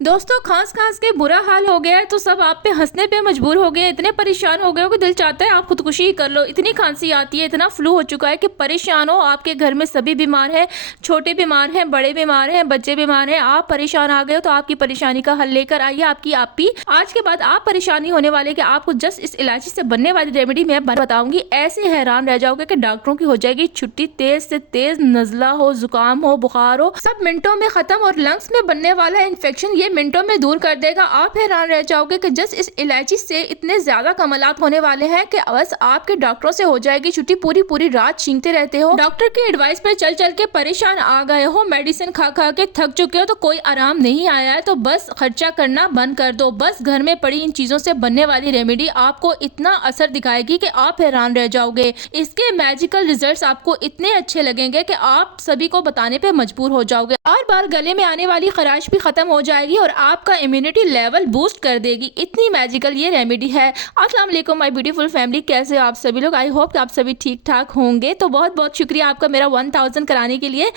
दोस्तों खांस खांस के बुरा हाल हो गया है तो सब आप पे हंसने पे मजबूर हो गए, इतने परेशान हो गए हो कि दिल चाहता है आप खुदकुशी ही कर लो। इतनी खांसी आती है, इतना फ्लू हो चुका है कि परेशान हो। आपके घर में सभी बीमार हैं, छोटे बीमार हैं, बड़े बीमार हैं, बच्चे बीमार हैं। आप परेशान आ गए हो तो आपकी परेशानी का हल लेकर आइए आपकी आपी। आज के बाद आप परेशानी होने वाले कि आपको जस्ट इस इलायची से बनने वाली रेमेडी मैं बताऊंगी। ऐसे हैरान रह जाओगे कि डॉक्टरों की हो जाएगी छुट्टी। तेज से तेज नजला हो, जुकाम हो, बुखार हो, सब मिनटों में खत्म। और लंग्स में बनने वाला इन्फेक्शन ये मिनटों में दूर कर देगा। आप हैरान रह जाओगे कि जस्ट इस इलायची से इतने ज्यादा कमालात होने वाले हैं कि बस आपके डॉक्टरों से हो जाएगी छुट्टी। पूरी पूरी रात छींकते रहते हो, डॉक्टर की एडवाइस पे चल चल के परेशान आ गए हो, मेडिसिन खा खा के थक चुके हो, तो कोई आराम नहीं आया है तो बस खर्चा करना बंद कर दो। बस घर में पड़ी इन चीजों से बनने वाली रेमेडी आपको इतना असर दिखाएगी कि आप हैरान रह जाओगे। इसके मैजिकल रिजल्ट्स आपको इतने अच्छे लगेंगे कि आप सभी को बताने पे मजबूर हो जाओगे। बार बार गले में आने वाली खराश भी खत्म हो जाएगी और आपका इम्यूनिटी लेवल बूस्ट कर देगी। इतनी मैजिकल ये रेमेडी है। अस्सलाम वालेकुम माय ब्यूटीफुल फैमिली, कैसे हो आप सभी लोग? आई होप कि आप सभी ठीक ठाक होंगे। तो बहुत बहुत शुक्रिया आपका मेरा 1000 कराने के लिए।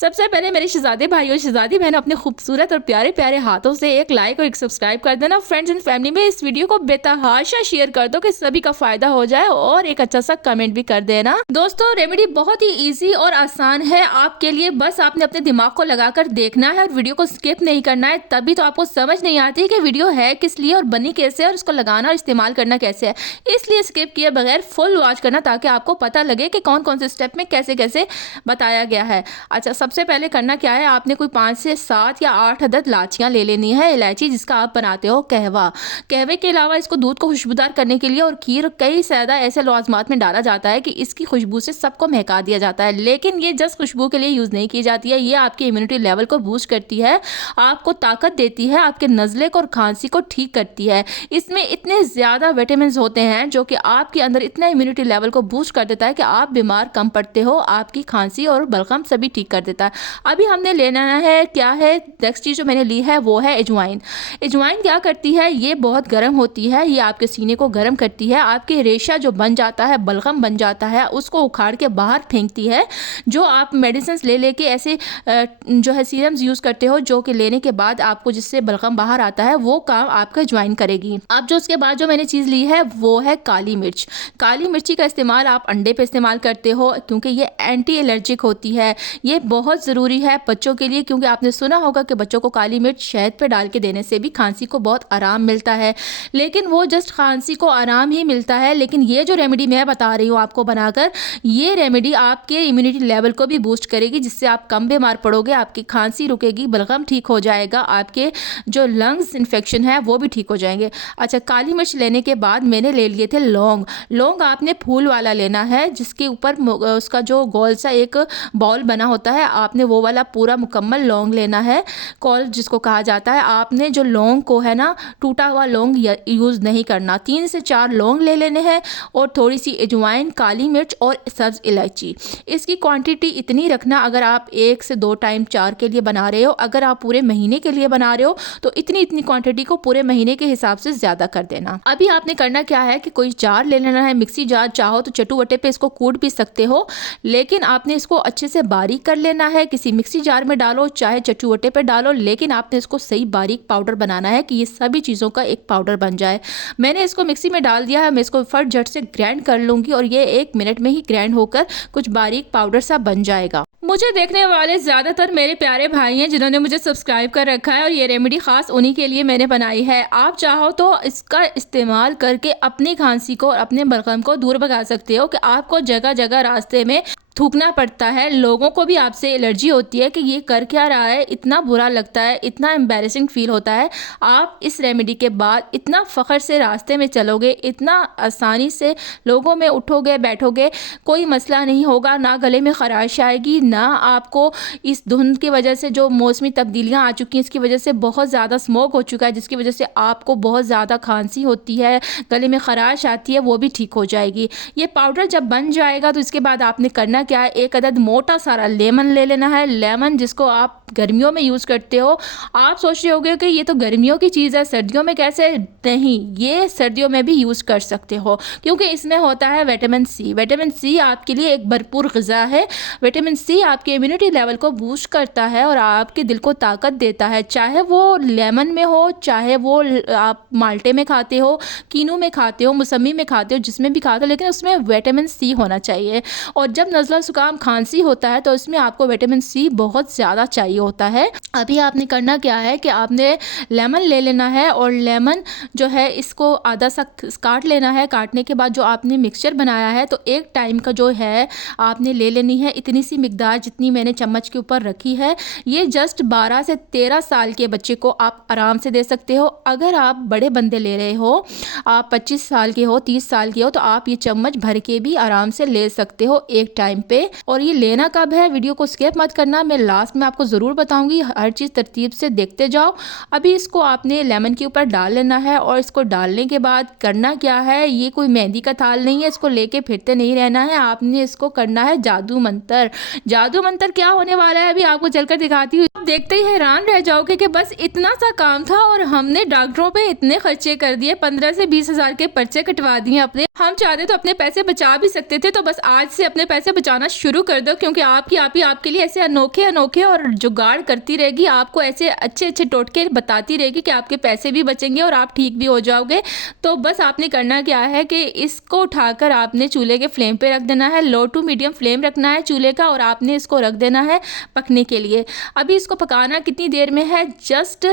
सबसे पहले मेरे शहजादे भाई और शहजादी बहन अपने खूबसूरत और प्यारे प्यारे हाथों से एक लाइक और एक सब्सक्राइब कर देना। फ्रेंड्स एंड फैमिली में इस वीडियो को बेतहाशा शेयर कर दो कि सभी का फायदा हो जाए और एक अच्छा सा कमेंट भी कर देना। दोस्तों रेमेडी बहुत ही ईजी और आसान है आपके लिए। बस आपने अपने दिमाग को लगाकर देखना है और वीडियो को स्किप नहीं करना है, तभी तो आपको समझ नहीं आती कि वीडियो है किस लिए और बनी कैसे और उसको लगाना और इस्तेमाल करना कैसे है। इसलिए स्किप किए बगैर फुल वॉच करना ताकि आपको पता लगे कि कौन कौन से स्टेप में कैसे कैसे बताया गया है। अच्छा, सबसे पहले करना क्या है, आपने कोई 5 से 7 या 8 अदद लाचियाँ ले लेनी है। इलायची जिसका आप बनाते हो कहवा। कहवे के अलावा इसको दूध को खुशबूदार करने के लिए और खीर कई ज़्यादा ऐसे लवाजमात में डाला जाता है कि इसकी खुशबू से सबको महका दिया जाता है। लेकिन ये जस्ट खुशबू के लिए यूज़ नहीं की जाती है। ये आपके इम्यूनिटी लेवल को बूस्ट करती है, आपको ताकत देती है, आपके नज़ले को और खांसी को ठीक करती है। इसमें इतने ज़्यादा विटामिन होते हैं जो कि आपके अंदर इतना इम्यूनिटी लेवल को बूस्ट कर देता है कि आप बीमार कम पड़ते हो, आपकी खांसी और बलगम सभी ठीक कर देता है। अभी हमने लेना है क्या है, नेक्स्ट चीज़ जो मैंने ली है वो है अजवाइन। अजवाइन क्या करती है, ये बहुत गर्म होती है, ये आपके सीने को गर्म करती है। आपके रेशा जो बन जाता है, बलगम बन जाता है, उसको उखाड़ के बाहर फेंकती है। जो आप मेडिसिन ले लेके ऐसे जो है सीरम्स यूज़ करते हो, जो कि लेने के बाद आपको जिससे बलगम बाहर आता है, वो काम आपका ज्वाइन करेगी। अब जो उसके बाद जो मैंने चीज़ ली है वो है काली मिर्च। काली मिर्ची का इस्तेमाल आप अंडे पे इस्तेमाल करते हो क्योंकि ये एंटी एलर्जिक होती है। ये बहुत ज़रूरी है बच्चों के लिए, क्योंकि आपने सुना होगा कि बच्चों को काली मिर्च शहद पे डाल के देने से भी खांसी को बहुत आराम मिलता है। लेकिन वो जस्ट खांसी को आराम ही मिलता है, लेकिन ये जो रेमेडी मैं बता रही हूँ आपको बनाकर, ये रेमेडी आपके इम्यूनिटी लेवल को भी बूस्ट करेगी, जिससे आप कम बीमार पड़ोगे, आपकी खांसी रुकेगी, बलगम ठीक हो जाएगा, आपके जो लंग्स इन्फेक्शन है वो भी ठीक हो जाएंगे। अच्छा, काली मिर्च लेने के बाद मैंने ले लिए थे लौंग। लौंग आपने फूल वाला लेना है, जिसके ऊपर उसका जो गोल सा एक बॉल बना होता है, आपने वो वाला पूरा मुकम्मल लौंग लेना है, कॉल जिसको कहा जाता है। आपने जो लौंग को है ना, टूटा हुआ लौंग यूज़ नहीं करना। 3 से 4 लौंग ले लेने हैं और थोड़ी सी अजवाइन, काली मिर्च और सब्ज़ इलायची। इसकी क्वांटिटी इतनी रखना, अगर आप 1 से 2 टाइम 4 के लिए बना रहे हो, अगर आप पूरे महीने के लिए बना रहे हो तो इतनी क्वांटिटी को पूरे महीने के हिसाब से ज़्यादा कर देना। अभी आपने करना क्या है कि कोई जार ले लेना है, मिक्सी जार, चाहो तो चटुवटे पे इसको कूट भी सकते हो, लेकिन आपने इसको अच्छे से बारीक कर लेना है। किसी मिक्सी जार में डालो, चाहे चटुवटे पे डालो, लेकिन आपने इसको सही बारीक पाउडर बनाना है कि ये सभी चीज़ों का एक पाउडर बन जाए। मैंने इसको मिक्सी में डाल दिया है, मैं इसको फट झट से ग्राइंड कर लूँगी और ये 1 मिनट में ही ग्राइंड होकर कुछ बारीक पाउडर सा बन जाएगा। मुझे देखने वाले ज़्यादातर मेरे प्यारे भाई हैं जिन्होंने मुझे सब्सक्राइब कर रखा है और ये रेमेडी ख़ास उन्हीं के लिए मैंने बनाई है। आप चाहो तो इसका इस्तेमाल करके अपनी खांसी को और अपने बलगम को दूर भगा सकते हो कि आपको जगह जगह रास्ते में थूकना पड़ता है, लोगों को भी आपसे एलर्जी होती है कि ये कर क्या रहा है, इतना बुरा लगता है, इतना एम्बैरेसिंग फील होता है। आप इस रेमेडी के बाद इतना फ़ख्र से रास्ते में चलोगे, इतना आसानी से लोगों में उठोगे बैठोगे, कोई मसला नहीं होगा, ना गले में खराश आएगी, ना आपको इस धुंध की वजह से जो मौसमी तब्दीलियाँ आ चुकी हैं इसकी वजह से बहुत ज़्यादा स्मोक हो चुका है, जिसकी वजह से आपको बहुत ज़्यादा खांसी होती है, गले में खराश आती है, वो भी ठीक हो जाएगी। ये पाउडर जब बन जाएगा तो इसके बाद आपने करना क्या है, एक अदद मोटा सारा लेमन ले लेना है। लेमन जिसको आप गर्मियों में यूज़ करते हो। आप सोच रहे होगे कि ये तो गर्मियों की चीज़ है, सर्दियों में कैसे? नहीं, ये सर्दियों में भी यूज़ कर सकते हो क्योंकि इसमें होता है विटामिन सी। विटामिन सी आपके लिए एक भरपूर ग़िज़ा है। विटामिन सी आपके इम्यूनिटी लेवल को बूस्ट करता है और आपके दिल को ताकत देता है, चाहे वो लेमन में हो, चाहे वो आप माल्टे में खाते हो, कीनू में खाते हो, मौसमी में खाते हो, जिसमें भी खाते हो, लेकिन उसमें विटामिन सी होना चाहिए। और जब नज़ला ज़ुकाम खांसी होता है तो इसमें आपको विटामिन सी बहुत ज़्यादा चाहिए होता है। अभी आपने करना क्या है कि आपने लेमन ले लेना है और लेमन जो है इसको आधा सा काट लेना है। काटने के बाद जो आपने मिक्सचर बनाया है तो एक टाइम का जो है आपने ले लेनी है इतनी सी मिकदार जितनी मैंने चम्मच के ऊपर रखी है। ये जस्ट 12 से 13 साल के बच्चे को आप आराम से दे सकते हो। अगर आप बड़े बंदे ले रहे हो, आप 25 साल के हो, 30 साल के हो, तो आप ये चम्मच भर के भी आराम से ले सकते हो एक टाइम पे। और ये लेना कब है, वीडियो को स्किप मत करना, मैं लास्ट में आपको ज़रूर बताऊंगी, हर चीज़ तरतीब से देखते जाओ। अभी इसको आपने लेमन के ऊपर डाल लेना है और इसको डालने के बाद करना क्या है, ये कोई मेहंदी का थाल नहीं है, इसको लेके फिरते नहीं रहना है, आपने इसको करना है जादू मंतर। जादू मंतर क्या होने वाला है अभी आपको चलकर दिखाती हूँ। देखते ही हैरान रह जाओगे कि बस इतना सा काम था और हमने डॉक्टरों पे इतने खर्चे कर दिए, 15 से 20 हज़ार के पर्चे कटवा दिए अपने। हम चाहते तो अपने पैसे बचा भी सकते थे, तो बस आज से अपने पैसे बचाना शुरू कर दो क्योंकि आपकी आप ही आपके लिए ऐसे अनोखे अनोखे और जुगाड़ करती रहेगी, आपको ऐसे अच्छे अच्छे टोटके बताती रहेगी कि आपके पैसे भी बचेंगे और आप ठीक भी हो जाओगे। तो बस आपने करना क्या है कि इसको उठाकर आपने चूल्हे के फ्लेम पे रख देना है, लो टू मीडियम फ्लेम रखना है चूल्हे का, और आपने इसको रख देना है पकने के लिए। अभी इसको पकाना कितनी देर में है, जस्ट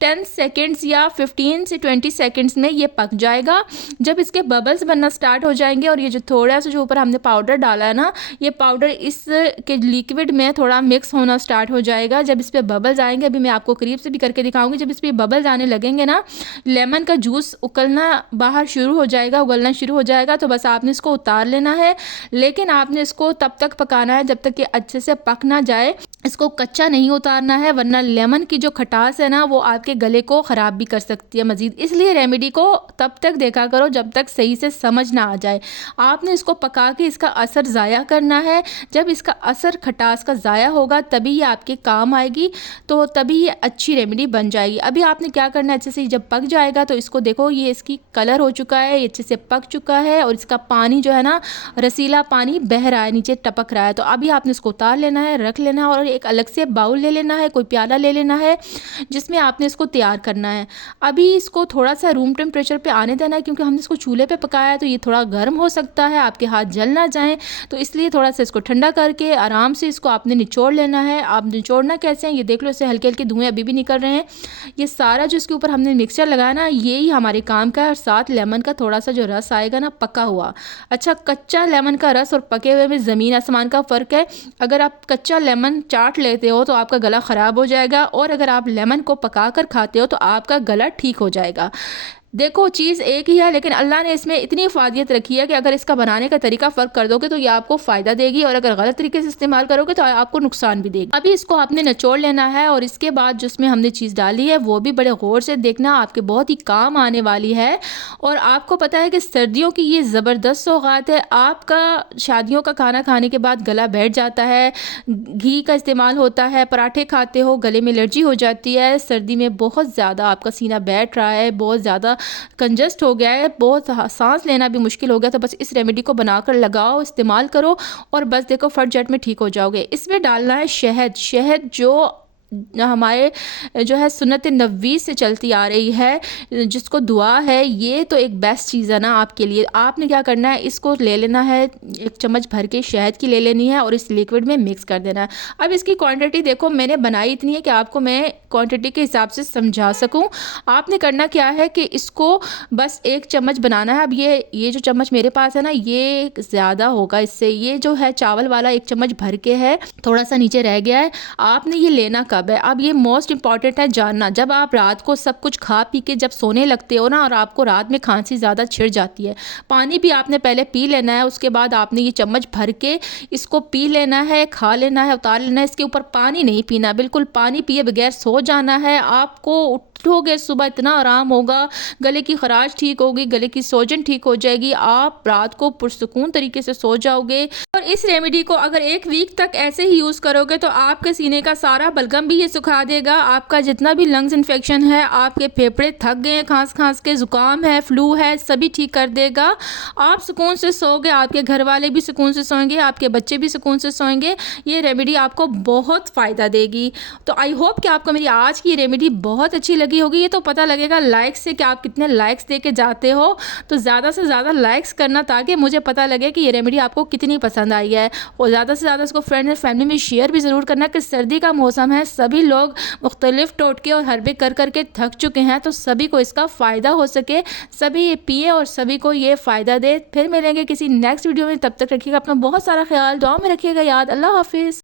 10 सेकेंड्स या 15 से 20 सेकेंड्स में ये पक जाएगा। जब इसके बबल्स बनना स्टार्ट हो जाएंगे और ये जो थोड़ा सा जो ऊपर हमने पाउडर डाला है ना, ये पाउडर इस के लिक्विड में थोड़ा मिक्स होना स्टार्ट हो जाएगा। जब इस पे बबल्स आएंगे, अभी मैं आपको करीब से भी करके दिखाऊंगी, जब इस पे बबल्स आने लगेंगे ना, लेमन का जूस उकलना बाहर शुरू हो जाएगा, उगलना शुरू हो जाएगा, तो बस आपने इसको उतार लेना है। लेकिन आपने इसको तब तक पकाना है जब तक ये अच्छे से पक ना जाए, इसको कच्चा नहीं उतारना है, वरना लेमन की जो खटास है ना वो आपके गले को ख़राब भी कर सकती है मज़ीद। इसलिए रेमेडी को तब तक देखा करो जब तक सही से समझ ना आ जाए। आपने इसको पका के इसका असर ज़ाया करना है। जब इसका असर खटास का ज़ाया होगा तभी ये आपके काम आएगी, तो तभी ये अच्छी रेमेडी बन जाएगी। अभी आपने क्या करना है, अच्छे से जब पक जाएगा तो इसको देखो, ये इसकी कलर हो चुका है, ये अच्छे से पक चुका है और इसका पानी जो है ना, रसीला पानी बह रहा है, नीचे टपक रहा है। तो अभी आपने इसको उतार लेना है, रख लेना है और एक अलग से बाउल ले लेना है, कोई प्याला ले लेना है जिसमें आपने इसको तैयार करना है। अभी इसको थोड़ा सा रूम टेम्परेचर पे आने देना है क्योंकि हमने इसको चूल्हे पे पकाया है तो ये थोड़ा गर्म हो सकता है, आपके हाथ जल ना जाएं, तो इसलिए थोड़ा सा इसको ठंडा करके आराम से इसको आपने निचोड़ लेना है। आप निचोड़ना कैसे हैं ये देख लो, इससे हल्के हल्के धुएँ अभी भी निकल रहे हैं। ये सारा जो इसके ऊपर हमने मिक्सचर लगाया ना, ये ही हमारे काम का है। और साथ लेमन का थोड़ा सा जो रस आएगा ना, पका हुआ, अच्छा कच्चा लेमन का रस और पके हुए में ज़मीन आसमान का फ़र्क है। अगर आप कच्चा लेमन चाट लेते हो तो आपका गला ख़राब हो जाएगा, और अगर आप लेमन को पका कर खाते हो तो आपका गला ठीक हो जाएगा। देखो चीज़ एक ही है, लेकिन अल्लाह ने इसमें इतनी इफादियत रखी है कि अगर इसका बनाने का तरीका फ़र्क कर दोगे तो ये आपको फ़ायदा देगी, और अगर गलत तरीके से इस्तेमाल करोगे तो आपको नुकसान भी देगी। अभी इसको आपने निचोड़ लेना है और इसके बाद जिसमें हमने चीज़ डाली है वो भी बड़े गौर से देखना, आपके बहुत ही काम आने वाली है। और आपको पता है कि सर्दियों की ये ज़बरदस्त सौगात है। आपका शादियों का खाना खाने के बाद गला बैठ जाता है, घी का इस्तेमाल होता है, पराठे खाते हो, गले में एलर्जी हो जाती है, सर्दी में बहुत ज़्यादा आपका सीना बैठ रहा है, बहुत ज़्यादा कंजस्ट हो गया है, बहुत सांस लेना भी मुश्किल हो गया, तो बस इस रेमेडी को बनाकर लगाओ, इस्तेमाल करो और बस देखो फट झट में ठीक हो जाओगे। इसमें डालना है शहद। शहद जो हमारे जो है सुन्नत नबवी से चलती आ रही है, जिसको दुआ है, ये तो एक बेस्ट चीज़ है ना आपके लिए। आपने क्या करना है, इसको ले लेना है, एक चम्मच भर के शहद की ले लेनी है और इस लिक्विड में मिक्स कर देना है। अब इसकी क्वांटिटी देखो, मैंने बनाई इतनी है कि आपको मैं क्वांटिटी के हिसाब से समझा सकूं। आपने करना क्या है कि इसको बस एक चम्मच बनाना है। अब ये जो चम्मच मेरे पास है ना, ये ज़्यादा होगा इससे। ये जो है चावल वाला एक चम्मच भर के है, थोड़ा सा नीचे रह गया है। आपने ये लेना कब कब है। अब ये मोस्ट इंपॉर्टेंट है जानना, जब आप रात को सब कुछ खा पी के जब सोने लगते हो ना और आपको रात में खांसी ज़्यादा छिड़ जाती है, पानी भी आपने पहले पी लेना है, उसके बाद आपने ये चम्मच भर के इसको पी लेना है, खा लेना है, उतार लेना है। इसके ऊपर पानी नहीं पीना, बिल्कुल पानी पिए बगैर सो जाना है। आपको उठोगे सुबह इतना आराम होगा, गले की खराश ठीक होगी, गले की सोजन ठीक हो जाएगी, आप रात को पुरसुकून तरीके से सो जाओगे। और इस रेमेडी को अगर 1 वीक तक ऐसे ही यूज़ करोगे तो आपके सीने का सारा बलगम भी ये सुखा देगा। आपका जितना भी लंग्स इन्फेक्शन है, आपके फेफड़े थक गए हैं खांस खांस के, ज़ुकाम है, फ्लू है, सभी ठीक कर देगा। आप सुकून से सोओगे, आपके घर वाले भी सुकून से सोएंगे, आपके बच्चे भी सुकून से सोएंगे। ये रेमेडी आपको बहुत फ़ायदा देगी। तो आई होप कि आपको मेरी आज की रेमेडी बहुत अच्छी लगी होगी। ये तो पता लगेगा लाइक्स से कि आप कितने लाइक्स दे के जाते हो, तो ज़्यादा से ज़्यादा लाइक्स करना ताकि मुझे पता लगे कि ये रेमेडी आपको कितनी पसंद आई है। और ज़्यादा से ज़्यादा इसको फ्रेंड और फैमिली में शेयर भी ज़रूर करना कि सर्दी का मौसम है, सभी लोग मुख्तलिफ टोटके और हरबे कर करके थक चुके हैं, तो सभी को इसका फ़ायदा हो सके, सभी ये पिए और सभी को ये फ़ायदा दे। फिर मिलेंगे किसी नेक्स्ट वीडियो में, तब तक रखिएगा अपना बहुत सारा ख्याल, दुआ में रखिएगा याद। अल्लाह हाफिज़।